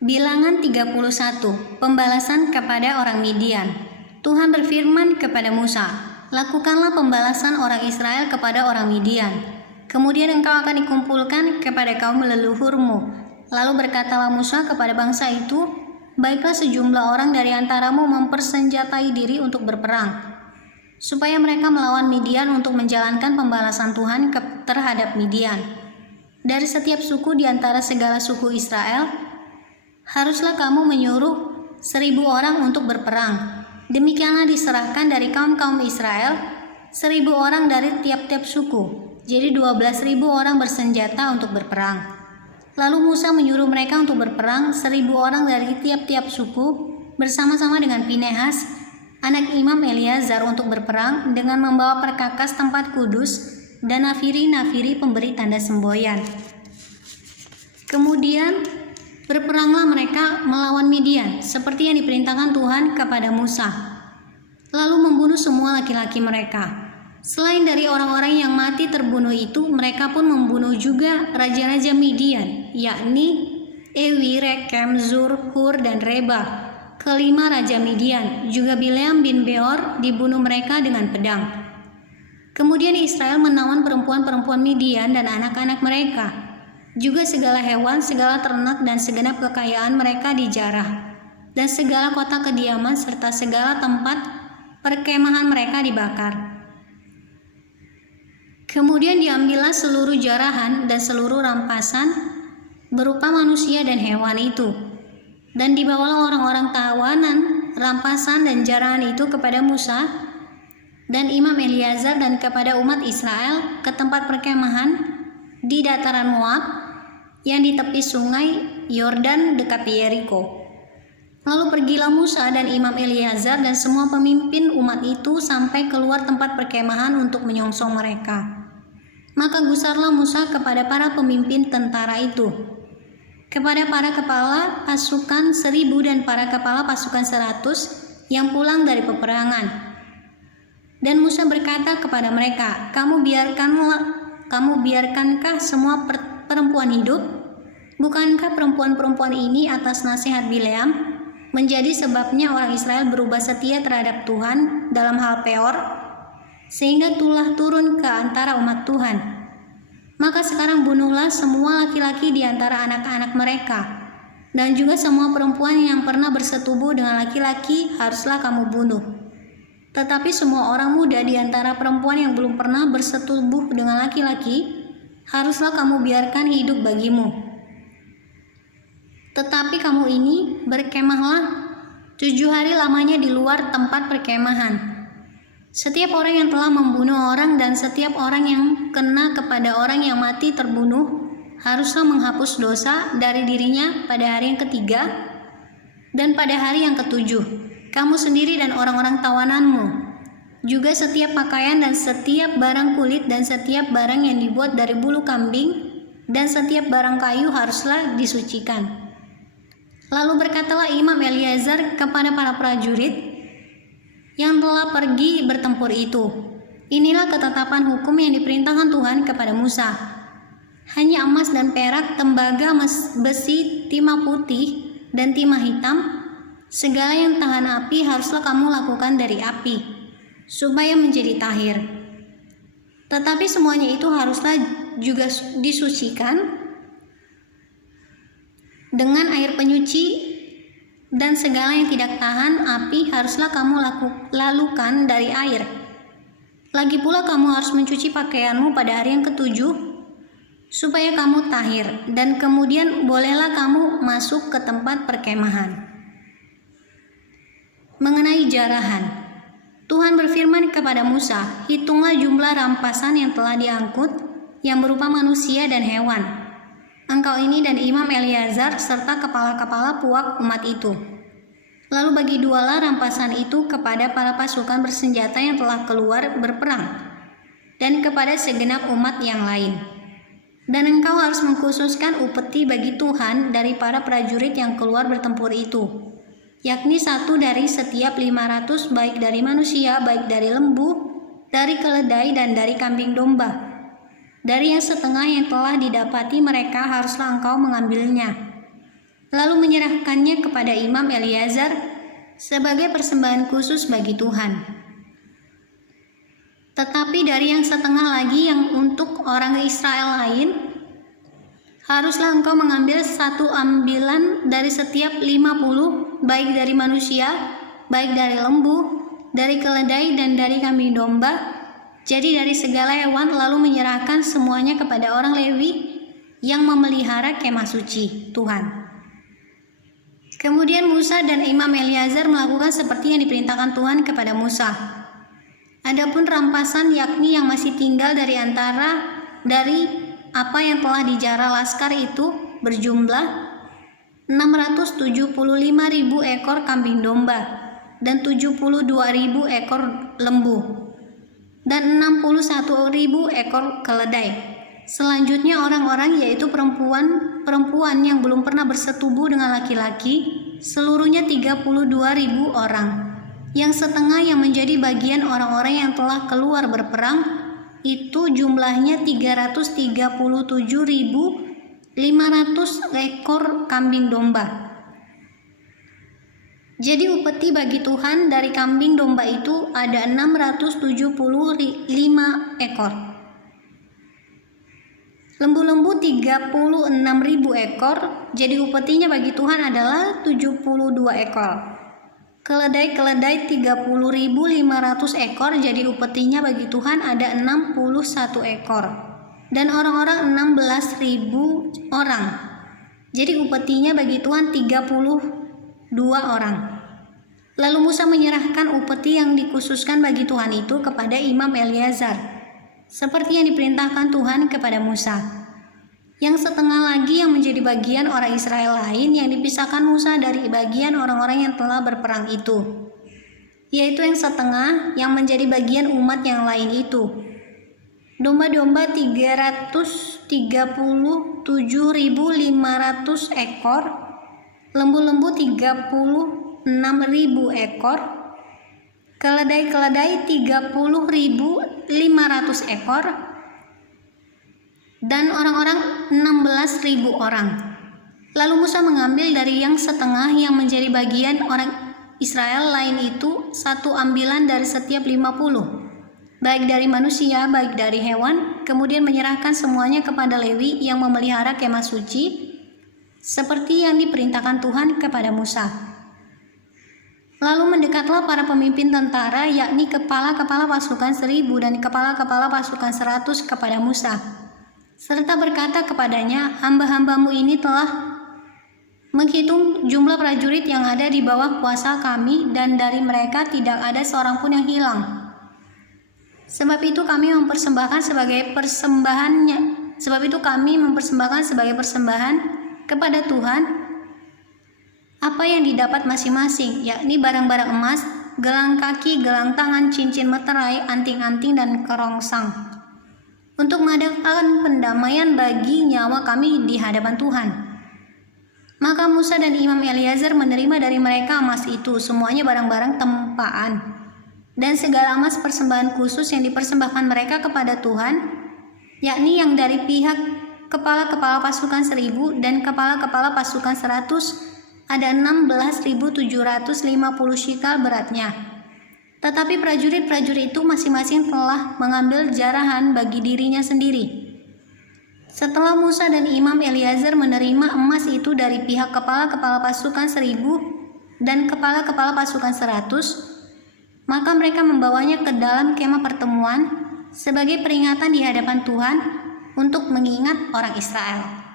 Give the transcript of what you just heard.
Bilangan 31, pembalasan kepada orang Midian. Tuhan berfirman kepada Musa, "Lakukanlah pembalasan orang Israel kepada orang Midian. Kemudian engkau akan dikumpulkan kepada kaum leluhurmu." Lalu berkatalah Musa kepada bangsa itu, "Baiklah sejumlah orang dari antaramu mempersenjatai diri untuk berperang, supaya mereka melawan Midian untuk menjalankan pembalasan Tuhan terhadap Midian. Dari setiap suku di antara segala suku Israel, haruslah kamu menyuruh 1.000 orang untuk berperang. Demikianlah diserahkan dari kaum-kaum Israel 1.000 orang dari tiap-tiap suku. Jadi 12.000 orang bersenjata untuk berperang." Lalu Musa menyuruh mereka untuk berperang 1.000 orang dari tiap-tiap suku bersama-sama dengan Pinehas, anak Imam Eleazar, untuk berperang dengan membawa perkakas tempat kudus dan nafiri-nafiri pemberi tanda semboyan. Kemudian berperanglah mereka melawan Midian seperti yang diperintahkan Tuhan kepada Musa, lalu membunuh semua laki-laki mereka. Selain dari orang-orang yang mati terbunuh itu, mereka pun membunuh juga raja-raja Midian, yakni Ewi, Rekem, Zur, Hur, dan Reba, kelima raja Midian. Juga Bileam bin Beor dibunuh mereka dengan pedang. Kemudian Israel menawan perempuan-perempuan Midian dan anak-anak mereka, juga segala hewan, segala ternak, dan segenap kekayaan mereka dijarah, dan segala kota kediaman serta segala tempat perkemahan mereka dibakar. Kemudian diambillah seluruh jarahan dan seluruh rampasan berupa manusia dan hewan itu, dan dibawalah orang-orang tawanan rampasan dan jarahan itu kepada Musa dan Imam Eleazar dan kepada umat Israel ke tempat perkemahan di dataran Moab yang di tepi sungai Yordan dekat Yeriko. Lalu pergilah Musa dan Imam Eleazar dan semua pemimpin umat itu sampai keluar tempat perkemahan untuk menyongsong mereka. Maka gusarlah Musa kepada para pemimpin tentara itu, kepada para kepala pasukan 1.000 dan para kepala pasukan 100 yang pulang dari peperangan. Dan Musa berkata kepada mereka, kamu biarkankah semua perempuan hidup? Bukankah perempuan-perempuan ini atas nasihat Bileam menjadi sebabnya orang Israel berubah setia terhadap Tuhan dalam hal Peor, sehingga tulah turun ke antara umat Tuhan? Maka sekarang bunuhlah semua laki-laki di antara anak-anak mereka, dan juga semua perempuan yang pernah bersetubuh dengan laki-laki haruslah kamu bunuh. Tetapi semua orang muda di antara perempuan yang belum pernah bersetubuh dengan laki-laki haruslah kamu biarkan hidup bagimu. Tetapi kamu ini berkemahlah 7 hari lamanya di luar tempat perkemahan. Setiap orang yang telah membunuh orang dan setiap orang yang kena kepada orang yang mati terbunuh haruslah menghapus dosa dari dirinya pada hari yang ketiga dan pada hari yang ketujuh. Kamu sendiri dan orang-orang tawananmu, juga setiap pakaian dan setiap barang kulit dan setiap barang yang dibuat dari bulu kambing dan setiap barang kayu haruslah disucikan. Lalu berkatalah Imam Eleazar kepada para prajurit yang telah pergi bertempur itu, inilah ketetapan hukum yang diperintahkan Tuhan kepada Musa. Hanya emas dan perak, tembaga, besi, timah putih, dan timah hitam, segala yang tahan api haruslah kamu lakukan dari api, supaya menjadi tahir. Tetapi semuanya itu haruslah juga disucikan dengan air penyuci, dan segala yang tidak tahan api haruslah kamu lalukan dari air. Lagi pula kamu harus mencuci pakaianmu pada hari yang ketujuh, supaya kamu tahir, dan kemudian bolehlah kamu masuk ke tempat perkemahan. Mengenai jarahan, Tuhan berfirman kepada Musa, hitunglah jumlah rampasan yang telah diangkut, yang berupa manusia dan hewan. Engkau ini dan Imam Eleazar serta kepala-kepala puak umat itu. Lalu bagi dualah rampasan itu kepada para pasukan bersenjata yang telah keluar berperang, dan kepada segenap umat yang lain. Dan engkau harus mengkhususkan upeti bagi Tuhan dari para prajurit yang keluar bertempur itu, yakni 1 dari setiap 500, baik dari manusia, baik dari lembu, dari keledai, dan dari kambing domba. Dari yang setengah yang telah didapati mereka haruslah engkau mengambilnya. lalu menyerahkannya kepada Imam Eleazar sebagai persembahan khusus bagi Tuhan. Tetapi dari yang setengah lagi yang untuk orang Israel lain, haruslah engkau mengambil satu ambilan dari setiap 50, baik dari manusia, baik dari lembu, dari keledai, dan dari kambing domba, jadi dari segala hewan, lalu menyerahkan semuanya kepada orang Lewi yang memelihara kemah suci Tuhan. Kemudian Musa dan Imam Eleazar melakukan seperti yang diperintahkan Tuhan kepada Musa. Adapun rampasan, yakni yang masih tinggal dari apa yang telah dijara laskar itu, berjumlah 675.000 ekor kambing domba dan 72.000 ekor lembu dan 61.000 ekor keledai. Selanjutnya orang-orang, yaitu perempuan yang belum pernah bersetubuh dengan laki-laki, seluruhnya 32.000 orang. Yang setengah yang menjadi bagian orang-orang yang telah keluar berperang, itu jumlahnya 337.500 ekor kambing domba. Jadi upeti bagi Tuhan dari kambing domba itu ada 675 ekor. Lembu-lembu 36.000 ekor, jadi upetinya bagi Tuhan adalah 72 ekor. Keledai 30.500 ekor, jadi upetinya bagi Tuhan ada 61 ekor. Dan orang-orang 16.000 orang, jadi upetinya bagi Tuhan 32 orang. Lalu Musa menyerahkan upeti yang dikhususkan bagi Tuhan itu kepada Imam Eleazar, seperti yang diperintahkan Tuhan kepada Musa. Yang setengah lagi yang menjadi bagian orang Israel lain yang dipisahkan Musa dari bagian orang-orang yang telah berperang itu, yaitu yang setengah yang menjadi bagian umat yang lain itu. Domba-domba 337.500 ekor, lembu-lembu 36.000 ekor, keledai 30.500 ekor, dan orang-orang 16.000 orang. Lalu Musa mengambil dari yang setengah yang menjadi bagian orang Israel lain itu satu ambilan dari setiap 50, baik dari manusia, baik dari hewan, kemudian menyerahkan semuanya kepada Lewi yang memelihara kemah suci, seperti yang diperintahkan Tuhan kepada Musa. Lalu mendekatlah para pemimpin tentara, yakni kepala-kepala pasukan 1.000 dan kepala-kepala pasukan 100 kepada Musa, serta berkata kepadanya, hamba-hambamu ini telah menghitung jumlah prajurit yang ada di bawah kuasa kami, dan dari mereka tidak ada seorang pun yang hilang. Sebab itu kami mempersembahkan sebagai persembahan kepada Tuhan apa yang didapat masing-masing, yakni barang-barang emas, gelang kaki, gelang tangan, cincin meterai, anting-anting, dan kerongsang, untuk mengadakan pendamaian bagi nyawa kami di hadapan Tuhan. Maka Musa dan Imam Eleazar menerima dari mereka emas itu, semuanya barang-barang tempaan, dan segala emas persembahan khusus yang dipersembahkan mereka kepada Tuhan, yakni yang dari pihak kepala-kepala pasukan 1.000 dan kepala-kepala pasukan 100 ada 16.750 shikal beratnya. Tetapi prajurit-prajurit itu masing-masing telah mengambil jarahan bagi dirinya sendiri. Setelah Musa dan Imam Eleazar menerima emas itu dari pihak kepala-kepala pasukan 1.000 dan kepala-kepala pasukan 100, maka mereka membawanya ke dalam kemah pertemuan sebagai peringatan di hadapan Tuhan untuk mengingat orang Israel.